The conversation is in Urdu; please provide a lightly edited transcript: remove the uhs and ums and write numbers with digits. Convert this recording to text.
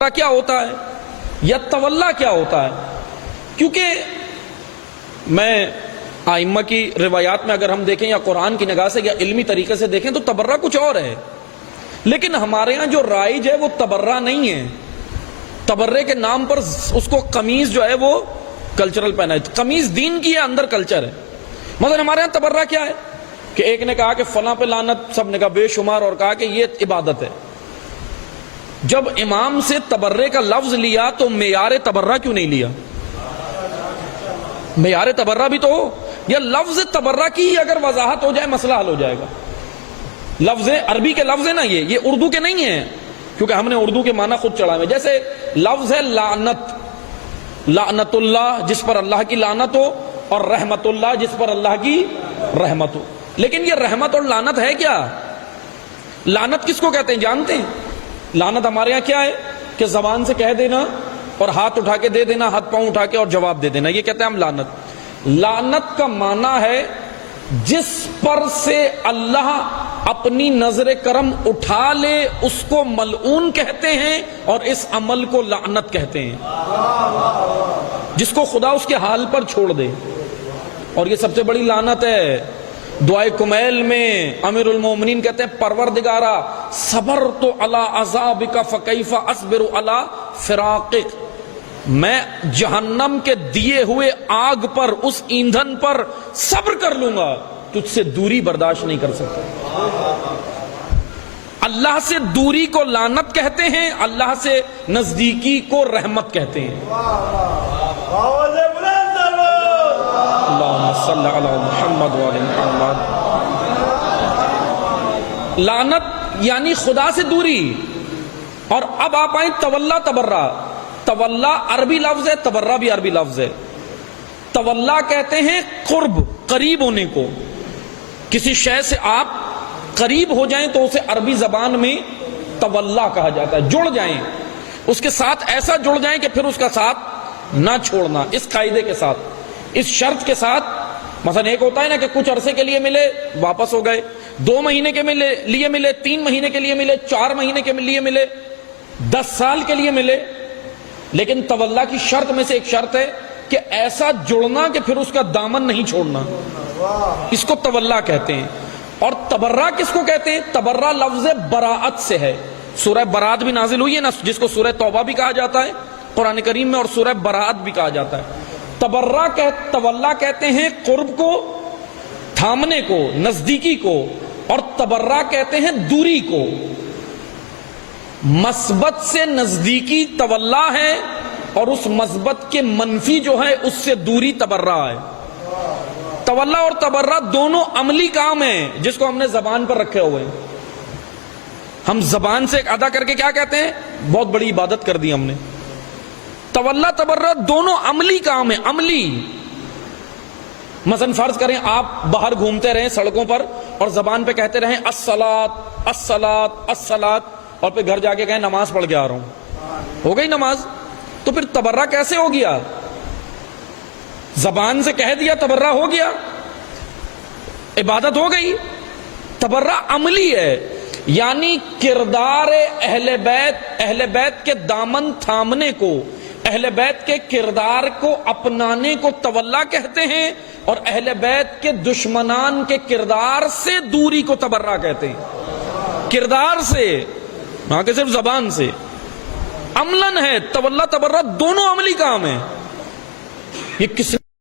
کیا ہوتا ہے یا تولا کیا ہوتا ہے؟ کیونکہ میں ائمہ کی روایات میں اگر ہم دیکھیں یا قرآن کی نگاہ سے یا علمی طریقے سے دیکھیں تو تبرہ کچھ اور ہے، لیکن ہمارے ہاں جو رائج ہے وہ تبرہ نہیں ہے۔ تبرے کے نام پر اس کو قمیض جو ہے وہ کلچرل پہنا ہے، قمیض دین کی ہے، اندر کلچر ہے۔ مثلا ہمارے ہاں تبرہ کیا ہے کہ ایک نے کہا کہ فلاں پہ لعنت، سب نے کہا بے شمار، اور کہا کہ یہ عبادت ہے۔ جب امام سے تبرے کا لفظ لیا تو معیار تبرہ کیوں نہیں لیا؟ معیار تبرہ بھی تو ہو، یا لفظ تبرہ کی اگر وضاحت ہو جائے مسئلہ حل ہو جائے گا۔ لفظ عربی کے لفظ ہے نا، یہ اردو کے نہیں ہیں، کیونکہ ہم نے اردو کے معنی خود چڑھائے ہیں۔ جیسے لفظ ہے لعنت، لعنت اللہ جس پر اللہ کی لعنت ہو، اور رحمت اللہ جس پر اللہ کی رحمت ہو۔ لیکن یہ رحمت اور لعنت ہے کیا؟ لعنت کس کو کہتے ہیں جانتے ہیں؟ لعنت ہمارے یہاں کیا ہے کہ زبان سے کہہ دینا اور ہاتھ اٹھا کے دے دینا، ہاتھ پاؤں اٹھا کے اور جواب دے دینا، یہ کہتے ہیں ہم لعنت۔ لعنت کا معنی ہے جس پر سے اللہ اپنی نظر کرم اٹھا لے اس کو ملعون کہتے ہیں، اور اس عمل کو لعنت کہتے ہیں، جس کو خدا اس کے حال پر چھوڑ دے۔ اور یہ سب سے بڑی لعنت ہے۔ دعائے کمیل میں امیر المومنین کہتے ہیں پروردگارا صبرت علی عذابک فکیف اصبر علی فراقک، میں جہنم کے دیے ہوئے آگ پر، اس ایندھن پر صبر کر لوں گا، تجھ سے دوری برداشت نہیں کر سکتا۔ اللہ سے دوری کو لعنت کہتے ہیں، اللہ سے نزدیکی کو رحمت کہتے ہیں۔ اللہم صلی علی محمد وعلی محمد۔ لعنت یعنی خدا سے دوری۔ اور اب آپ آئیں تولا تبرہ۔ تولا عربی لفظ ہے، تبرہ بھی عربی لفظ ہے۔ تولا کہتے ہیں قرب، قریب ہونے کو۔ کسی شے سے آپ قریب ہو جائیں تو اسے عربی زبان میں تولا کہا جاتا ہے، جڑ جائیں اس کے ساتھ، ایسا جڑ جائیں کہ پھر اس کا ساتھ نہ چھوڑنا، اس قاعدے کے ساتھ، اس شرط کے ساتھ۔ مثلا ایک ہوتا ہے نا کہ کچھ عرصے کے لیے ملے واپس ہو گئے، 2 مہینے کے لیے ملے، 3 مہینے کے لیے ملے، 4 مہینے کے لیے ملے، 10 سال کے لیے ملے۔ لیکن تولا کی شرط میں سے ایک شرط ہے کہ ایسا جڑنا کہ پھر اس کا دامن نہیں چھوڑنا، اس کو تولا کہتے ہیں۔ اور تبرہ کس کو کہتے ہیں؟ تبرہ لفظ براءت سے ہے۔ سورہ براءت بھی نازل ہوئی ہے نا، جس کو سورہ توبہ بھی کہا جاتا ہے قرآن کریم میں، اور سورہ براءت بھی کہا جاتا ہے۔ تولا کہتے ہیں قرب کو، تھامنے کو، نزدیکی کو، اور تبرہ کہتے ہیں دوری کو۔ مثبت سے نزدیکی تولا ہے، اور اس مثبت کے منفی جو ہے اس سے دوری تبرہ ہے۔ تولا اور تبرہ دونوں عملی کام ہیں جس کو ہم نے زبان پر رکھے ہوئے ہیں۔ ہم زبان سے ادا کر کے کیا کہتے ہیں؟ بہت بڑی عبادت کر دی ہم نے۔ تولا تبرہ دونوں عملی کام ہیں، عملی۔ مثلا فرض کریں آپ باہر گھومتے رہیں سڑکوں پر اور زبان پہ کہتے رہیں الصلاۃ الصلاۃ الصلاۃ، اور پھر گھر جا کے کہیں نماز پڑھ کے آ رہا ہوں، ہو گئی نماز؟ تو پھر تبرہ کیسے ہو گیا؟ زبان سے کہہ دیا تبرہ ہو گیا، عبادت ہو گئی۔ تبرہ عملی ہے، یعنی کردار اہل بیت کے دامن تھامنے کو، اہل بیت کے کردار کو اپنانے کو تولا کہتے ہیں، اور اہل بیت کے دشمنان کے کردار سے دوری کو تبرہ کہتے ہیں۔ کردار سے، نہ کہ صرف زبان سے، عملاً ہے۔ تولا تبرہ دونوں عملی کام ہیں۔ یہ کس